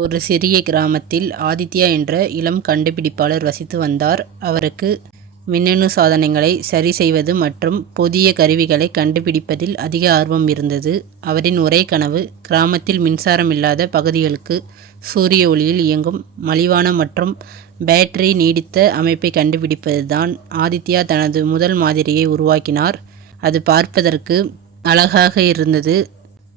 ஒரு சிறிய கிராமத்தில் ஆதித்யா என்ற இளம் கண்டுபிடிப்பாளர் வசித்து வந்தார். அவருக்கு மின்னணு சாதனங்களை சரி செய்வது மற்றும் புதிய கருவிகளை கண்டுபிடிப்பதில் அதிக ஆர்வம் இருந்தது. அவரின் ஒரே கனவு கிராமத்தில் மின்சாரம் இல்லாத பகுதிகளுக்கு சூரிய ஒளியில் இயங்கும் மலிவான மற்றும் பேட்டரி நீடித்த அமைப்பை கண்டுபிடிப்பதுதான். ஆதித்யா தனது முதல் மாதிரியை உருவாக்கினார். அது பார்ப்பதற்கு அழகாக இருந்தது.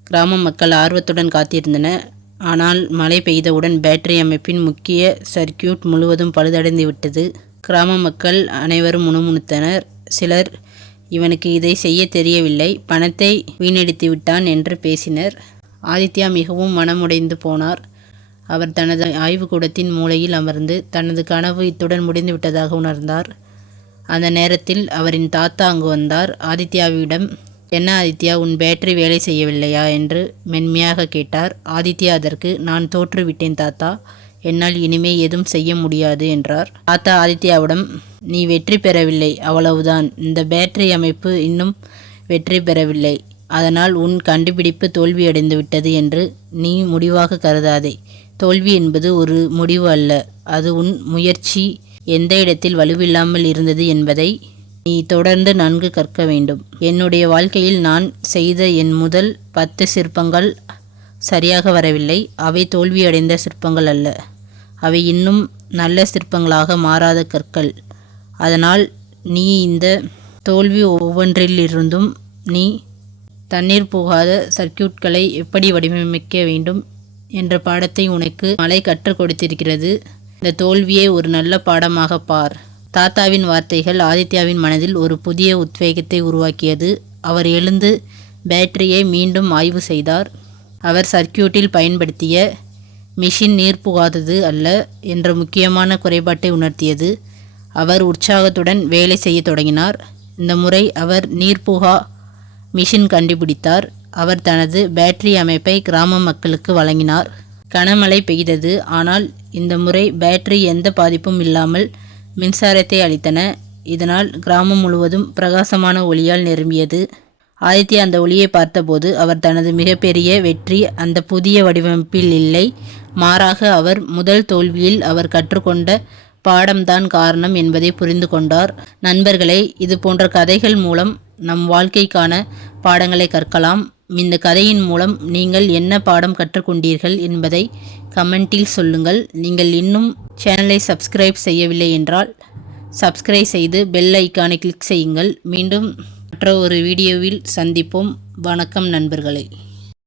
கிராம மக்கள் ஆர்வத்துடன் காத்திருந்தனர். ஆனால் மழை பெய்தவுடன் பேட்டரி அமைப்பின் முக்கிய சர்க்யூட் முழுவதும் பழுதடைந்து விட்டது. கிராம மக்கள் அனைவரும் முணுமுணுத்தனர். சிலர் இவனுக்கு இதை செய்ய தெரியவில்லை, பணத்தை வீணடித்து விட்டான் என்று பேசினர். ஆதித்யா மிகவும் மனமுடைந்து போனார். அவர் தனது ஆய்வுக்கூடத்தின் மூலையில் அமர்ந்து தனது கனவு இத்துடன் முடிந்து விட்டதாக உணர்ந்தார். அந்த நேரத்தில் அவரின் தாத்தா அங்கு வந்தார். ஆதித்யாவிடம், என்ன ஆதித்யா, உன் பேட்டரி வேலை செய்யவில்லையா என்று மென்மையாக கேட்டார். ஆதித்யா அதற்கு, நான் தோற்றுவிட்டேன் தாத்தா, என்னால் இனிமே எதுவும் செய்ய முடியாது என்றார். தாத்தா ஆதித்யாவிடம், நீ வெற்றி பெறவில்லை, அவ்வளவுதான். இந்த பேட்டரி அமைப்பு இன்னும் வெற்றி பெறவில்லை. அதனால் உன் கண்டுபிடிப்பு தோல்வியடைந்து விட்டது என்று நீ முடிவாக கருதாதே. தோல்வி என்பது ஒரு முடிவு அல்ல, அது உன் முயற்சி எந்த இடத்தில் வலுவில்லாமல் இருந்தது என்பதை நீ தொடர்ந்து நன்கு கற்க வேண்டும். என்னுடைய வாழ்க்கையில் நான் செய்த என் முதல் 10 சிற்பங்கள் சரியாக வரவில்லை. அவை தோல்வியடைந்த சிற்பங்கள் அல்ல, அவை இன்னும் நல்ல சிற்பங்களாக மாறாத கற்கள். அதனால் நீ இந்த தோல்வி ஒவ்வொன்றிலிருந்தும் நீ தண்ணீர் புகாத சர்க்யூட்களை எப்படி வடிவமைக்க வேண்டும் என்ற பாடத்தை உனக்கு மலை கற்றுக் கொடுத்திருக்கிறது. இந்த தோல்வியை ஒரு நல்ல பாடமாக பார். தாத்தாவின் வார்த்தைகள் ஆதித்யாவின் மனதில் ஒரு புதிய உத்வேகத்தை உருவாக்கியது. அவர் எழுந்து பேட்டரியை மீண்டும் ஆய்வு செய்தார். அவர் சர்க்யூட்டில் பயன்படுத்திய மிஷின் நீர் புகாதது அல்ல என்ற முக்கியமான குறைபாட்டை உணர்த்தியது. அவர் உற்சாகத்துடன் வேலை செய்ய தொடங்கினார். இந்த முறை அவர் நீர்புகா மிஷின் கண்டுபிடித்தார். அவர் தனது பேட்டரி அமைப்பை கிராம மக்களுக்கு வழங்கினார். கனமழை பெய்தது. ஆனால் இந்த முறை பேட்டரி எந்த பாதிப்பும் இல்லாமல் மின்சாரத்தை அளித்தன. இதனால் கிராமம் முழுவதும் பிரகாசமான ஒளியால் நிரம்பியது. ஆதித்யா அந்த ஒளியை பார்த்தபோது அவர் தனது மிகப்பெரிய வெற்றி அந்த புதிய வடிவமைப்பில் இல்லை, மாறாக அவர் முதல் தோல்வியில் அவர் கற்றுக்கொண்ட பாடம்தான் காரணம் என்பதை புரிந்து கொண்டார். நண்பர்களே, இது போன்ற கதைகள் மூலம் நம் வாழ்க்கைக்கான பாடங்களை கற்கலாம். இந்த கதையின் மூலம் நீங்கள் என்ன பாடம் கற்றுக்கொண்டீர்கள் என்பதை கமெண்டில் சொல்லுங்கள். நீங்கள் இன்னும் சேனலை சப்ஸ்கிரைப் செய்யவில்லை என்றால் சப்ஸ்கிரைப் செய்து பெல் ஐக்கானை கிளிக் செய்யுங்கள். மீண்டும் மற்ற ஒரு வீடியோவில் சந்திப்போம். வணக்கம் நண்பர்களே.